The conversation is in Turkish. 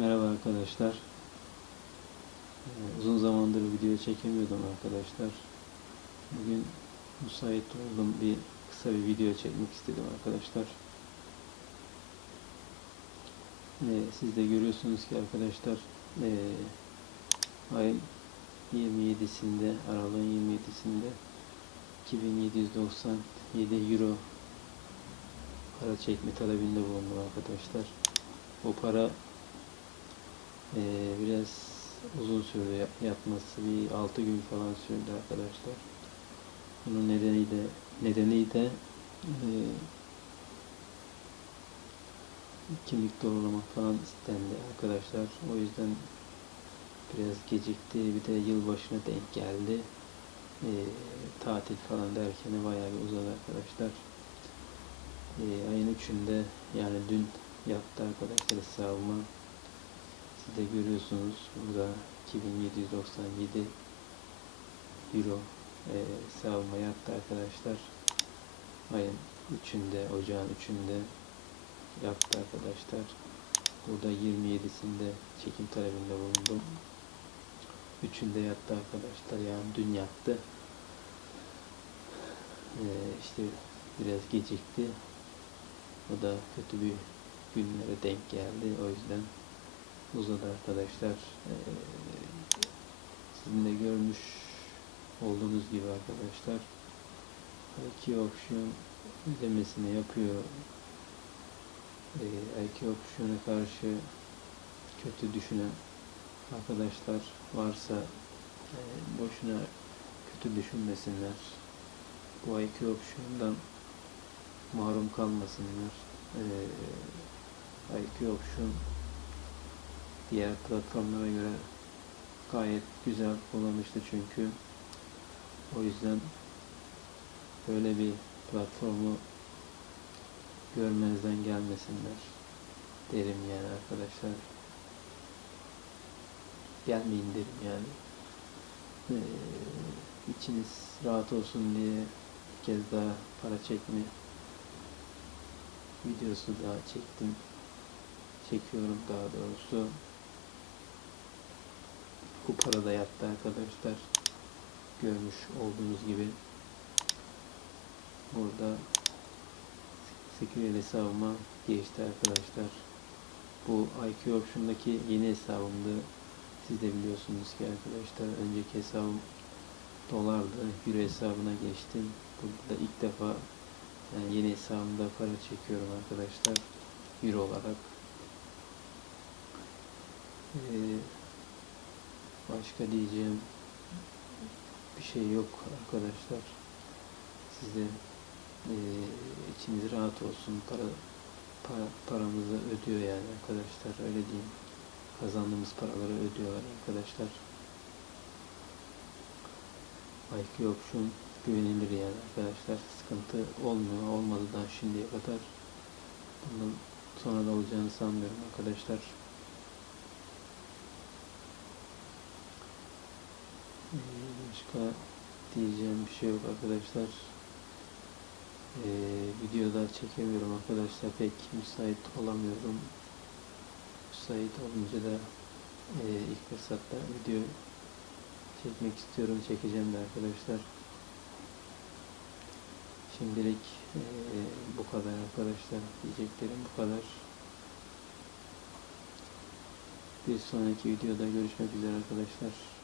Merhaba arkadaşlar. Ee, Uzun zamandır video çekemiyordum arkadaşlar. Bugün müsait oldum. Bir kısa bir video çekmek istedim arkadaşlar. Ee, Siz de görüyorsunuz ki arkadaşlar ayın 27'sinde aralığın 27'sinde 2797 euro para çekme talebinde bulundum arkadaşlar. Bu para ee, biraz uzun sürdü yap- yapması bir 6 gün falan sürdü arkadaşlar. Bunun nedeni de nedeni de ee, kimlik doğrulamak falan istendi arkadaşlar. O yüzden biraz gecikti. Bir de yılbaşına denk geldi. Ee, tatil falan derken bayağı bir uzadı arkadaşlar. Ee, ayın 3'ünde yani dün yaptı arkadaşlar hesabıma. De görüyorsunuz burada 2797 euro e, hesabıma yattı arkadaşlar. Ayın 3'ünde, ocağın 3'ünde yaptı arkadaşlar. Burada 27'sinde çekim talebinde bulundum. 3'ünde yattı arkadaşlar. Yani dün yattı. Ee, işte biraz gecikti. O da kötü bir günlere denk geldi. O yüzden uzadı arkadaşlar. Ee, sizin de görmüş olduğunuz gibi arkadaşlar iki opsiyon ödemesini yapıyor. Ee, iki opsiyona karşı kötü düşünen arkadaşlar varsa e, boşuna kötü düşünmesinler. Bu iki opsiyondan mahrum kalmasınlar. Ee, IQ opsiyon diğer platformlara göre gayet güzel kullanışlı çünkü. O yüzden böyle bir platformu görmezden gelmesinler. Derim yani arkadaşlar. Gelmeyin derim yani. Ee, içiniz rahat olsun diye bir kez daha para çekme videosu daha çektim. Çekiyorum daha doğrusu bu para da yattı arkadaşlar. Görmüş olduğunuz gibi. Burada secure hesabıma geçti arkadaşlar. Bu IQ Option'daki yeni hesabımdı. Siz de biliyorsunuz ki arkadaşlar önceki hesabım dolardı. Euro hesabına geçtim. Burada da ilk defa yani yeni hesabımda para çekiyorum arkadaşlar euro olarak. Ee, başka diyeceğim bir şey yok arkadaşlar. Size e, içiniz rahat olsun para, para paramızı ödüyor yani arkadaşlar öyle diyeyim. Kazandığımız paraları ödüyorlar arkadaşlar. IQ Option güvenilir yani arkadaşlar. Sıkıntı olmuyor olmadı da şimdiye kadar. Bundan sonra da olacağını sanmıyorum arkadaşlar başka diyeceğim bir şey yok arkadaşlar. Ee, videoda çekemiyorum arkadaşlar. Pek müsait olamıyorum. Müsait olunca da e, ilk fırsatta video çekmek istiyorum. Çekeceğim de arkadaşlar. Şimdilik e, bu kadar arkadaşlar. Diyeceklerim bu kadar. Bir sonraki videoda görüşmek üzere arkadaşlar